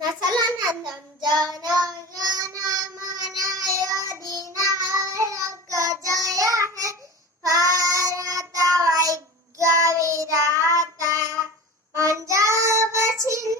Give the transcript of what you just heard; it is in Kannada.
नसलनन्दं जन गण मन अधिनायक जय हे भारत भाग्य विधाता पंजाब सिंध